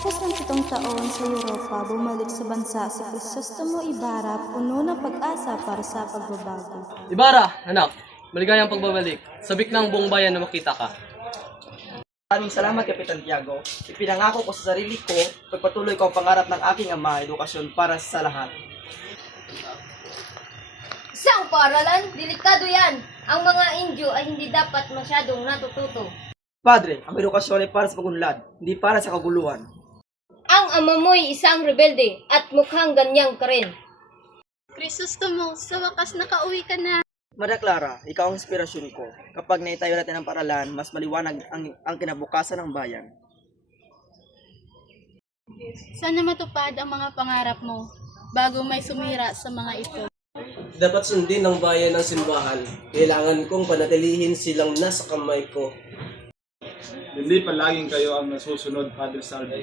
Matapos ng 7 taon sa Europa, bumalik sa bansa si Crisostomo Ibarra, puno ng pag-asa para sa pagbabago. Ibarra, anak, maligayang pagbabalik. Sabik ng buong bayan na makita ka. Maraming salamat, Kapitan Tiago. Ipinangako ko sa sarili ko, pagpatuloy ko ang pangarap ng aking ama, edukasyon para sa lahat. Isang paaralan, delikado yan. Ang mga Indyo ay hindi dapat masyadong natututo. Padre, ang edukasyon ay para sa pagunlad, hindi para sa kaguluhan. Ang ama mo'y isang rebelde at mukhang ganyang ka rin. Crisostomo, sa wakas nakauwi ka na. Maria Clara, ikaw ang inspirasyon ko. Kapag naitayo natin ang paaralan, mas maliwanag ang kinabukasan ng bayan. Sana matupad ang mga pangarap mo bago may sumira sa mga ito. Dapat sundin ng bayan ng simbahan. Kailangan kong panatilihin silang nasa kamay ko. Hindi palaging kayo ang nasusunod, Padre Salvi.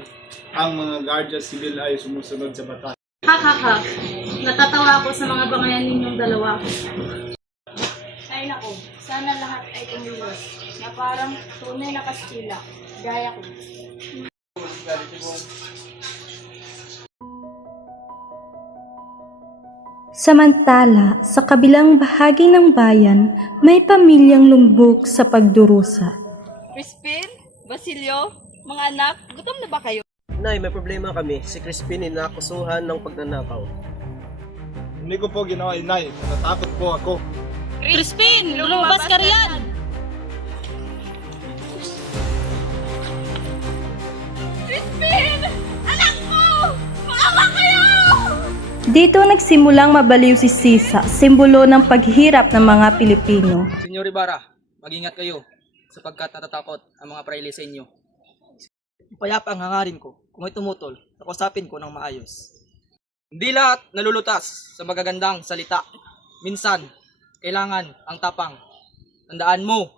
Ang mga Guardia Civil ay sumusunod sa batas. Ha. Natatawa ako sa mga bangayan ninyong dalawa. Ay nako, sana lahat ay kumilos na parang tunay na Kastila, gaya ko. Samantala, sa kabilang bahagi ng bayan, may pamilyang lumbok sa pagdurusa. Crispin, Basilio, mga anak, gutom na ba kayo? Nay, may problema kami. Si Crispin inakusuhan ng pagnanakaw. Hindi ko po ginawa, Inay. Natatakot po ako. Crispin, lumabas ka riyan! Crispin! Anak ko! Maawa kayo! Dito nagsimulang mabaliw si Sisa, simbolo ng paghirap ng mga Pilipino. Senyor Ibarra, mag-ingat kayo sapagkat natatakot ang mga praile sa inyo. Payapa ang hangarin ko. Kung may tumutol, nakusapin ko ng maayos. Hindi lahat nalulutas sa magagandang salita. Minsan, kailangan ang tapang. Tandaan mo,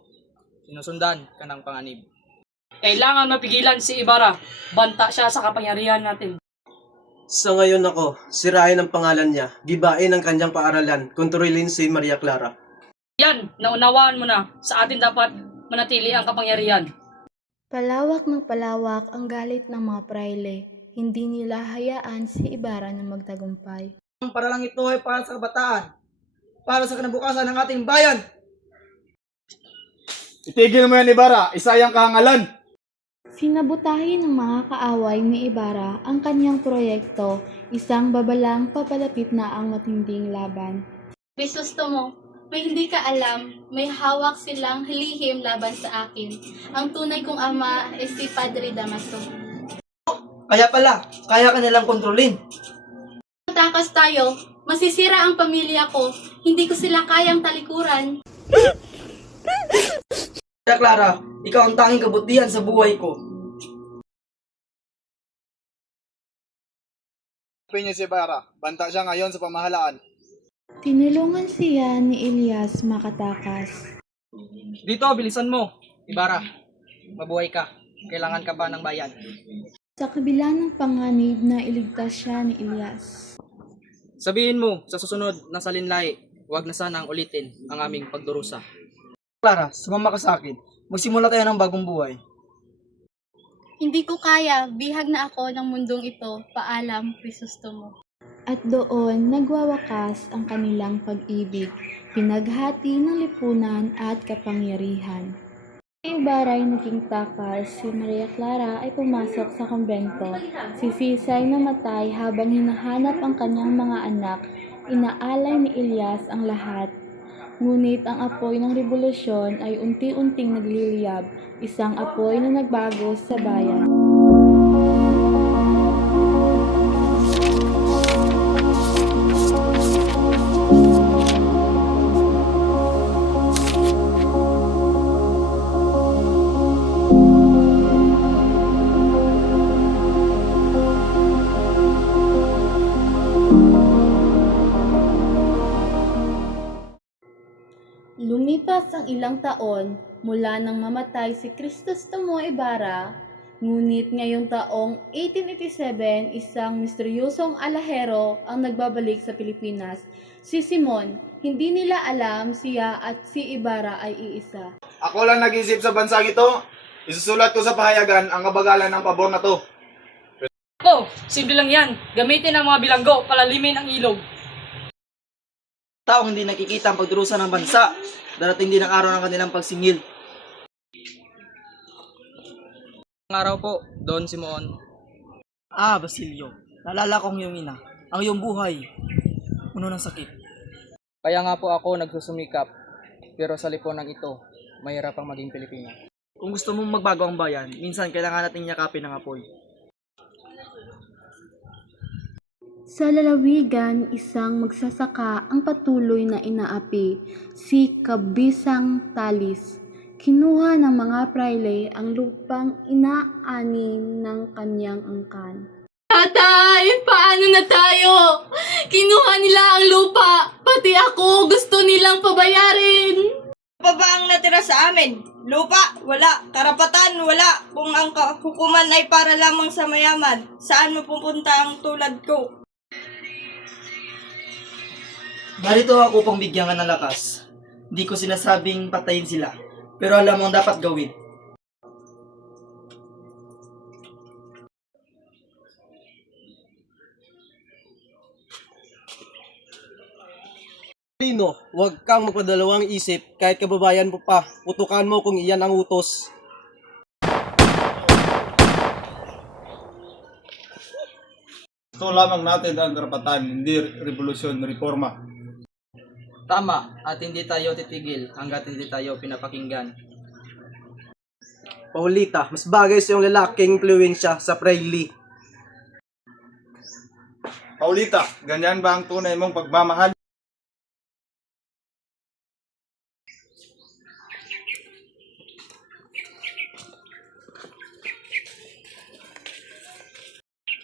sinusundan ka ng panganib. Kailangan mapigilan si Ibarra. Banta siya sa kapangyarihan natin. Sa ngayon ako, sirain ang pangalan niya, gibain ang kanyang paaralan, kontrolin si Maria Clara. Yan, naunawaan mo na. Sa atin dapat manatili ang kapangyarihan. Palawak ng palawak ang galit ng mga praile. Hindi nila hayaan si Ibarra na magtagumpay. Ang paaralang ito ay para sa kabataan, para sa kinabukasan ng ating bayan. Itigil mo yan, Ibarra. Isa yung kahangalan. Sinabutahin ng mga kaaway ni Ibarra ang kanyang proyekto, isang babalang papalapit na ang matinding laban. Crisostomo, may hindi ka alam, may hawak silang lihim laban sa akin. Ang tunay kong ama ay si Padre Damaso. Kaya pala, kaya ka nilang kontrolin. Takas tayo, masisira ang pamilya ko. Hindi ko sila kayang talikuran. Maria Clara, ikaw ang tanging kabutihan sa buhay ko. Niyo si Ibarra. Banta siya ngayon sa pamahalaan. Tinulungan siya ni Elias makatakas. Dito, bilisan mo. Ibarra, mabuhay ka. Kailangan ka pa ng bayan. Sa kabila ng panganib na iligtas siya ni Elias. Sabihin mo sa susunod na salinlay, huwag na sanang ulitin ang aming pagdurusa. Clara, sumama ka sa akin. Magsimula tayo ng bagong buhay. Hindi ko kaya, bihag na ako ng mundong ito. Paalam, Crisostomo. At doon nagwawakas ang kanilang pag-ibig, pinaghati ng lipunan at kapangyarihan. Si Ibarra ay naging takas, si Maria Clara ay pumasok sa kumbento. Si Sisa ay namatay habang hinahanap ang kanyang mga anak. Inaalay ni Elias ang lahat. Ngunit ang apoy ng revolusyon ay unti-unting nagliliyab, isang apoy na nagbago sa bayan. Lumipas ang ilang taon mula nang mamatay si Crisostomo Ibarra, ngunit ngayong taong 1887, isang misteryosong alahero ang nagbabalik sa Pilipinas. Si Simon, hindi nila alam siya at si Ibarra ay iisa. Ako lang nag-isip sa bansang ito. Isusulat ko sa pahayagan ang kabagalan ng pabor na to. po, simple lang yan. Gamitin ang mga bilanggo, palalimin ang ilog. Taong hindi nakikita ang pagdurusa ng bansa, darating din ang araw ng kanilang pagsingil. Ang araw po, Don Simon. Ah, Basilio, naalala ko ang iyong ina, ang iyong buhay, puno ng sakit. Kaya nga po ako nagsusumikap, pero sa lipunan ito, mahirap ang maging Pilipino. Kung gusto mong magbago ang bayan, minsan kailangan nating yakapin ang apoy. Sa lalawigan, isang magsasaka ang patuloy na inaapi, si Kabisang Talis. Kinuha ng mga prayle ang lupang inaanin ng kanyang angkan. Tatay, paano na tayo? Kinuha nila ang lupa. Pati ako, gusto nilang pabayarin. Pa ba ang natira sa amin? Lupa, wala. Karapatan, wala. Kung ang hukuman ay para lamang sa mayaman, saan mapupunta ang tulad ko? Narito ako upang bigyan ka ng lakas. Hindi ko sinasabing patayin sila, pero alam mo ang dapat gawin. Lino, huwag kang magpadalawang isip kahit kababayan mo pa. Putukan mo kung iyan ang utos. Gusto lamang natin ang karapatan, hindi revolusyon, reforma. Tama, at hindi tayo titigil hanggat hindi tayo pinapakinggan. Paulita, mas bagay sa iyong lalaking impluensya sa Praili. Paulita, ganyan ba ang tunay mong pagmamahal?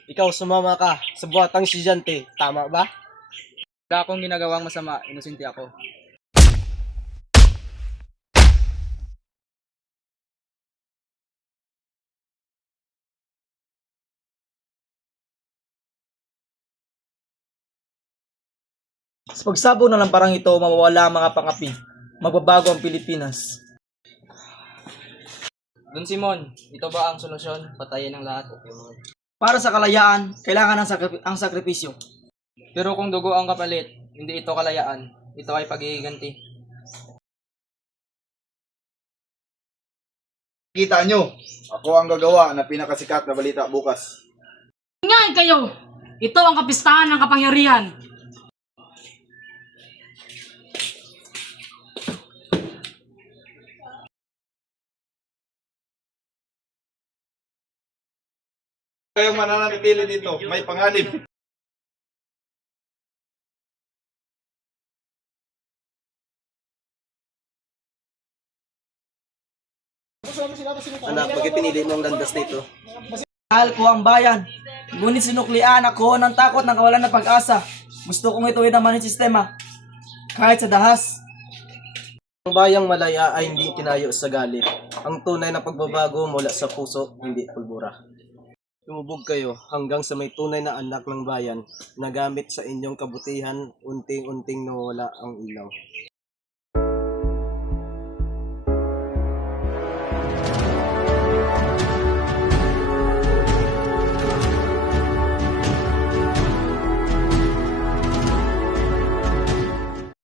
Ikaw sumama ka sa buhatang estudyante, tama ba? Wala akong ginagawang masama, inosente ako. Sa pagsabog ng lamparang ito, mawawala ang mga pangapi. Magbabago ang Pilipinas. Don Simon, ito ba ang solusyon? Patayin ang lahat. Para sa kalayaan, kailangan ang sakripisyo. Pero kung dugo ang kapalit, hindi ito kalayaan. Ito ay paghihiganti. Kita nyo, ako ang gagawa na pinakasikat na balita bukas. Ingay kayo! Ito ang kapistahan ng kapangyarihan. Kayong mananatili dito, may panganib. Anak, bakit pinili mo ang landas nito? Mahal ko ang bayan. Ngunit sinuklian ako ng takot ng kawalan ng pag-asa. Gusto kong ituwid ang maling sistema. Kahit sa dahas. Ang bayang malaya ay hindi tinayo sa galit. Ang tunay na pagbabago mula sa puso, hindi pulbura. Lumubog kayo hanggang sa may tunay na anak ng bayan na gamit sa inyong kabutihan, unting-unting nawala ang ilaw.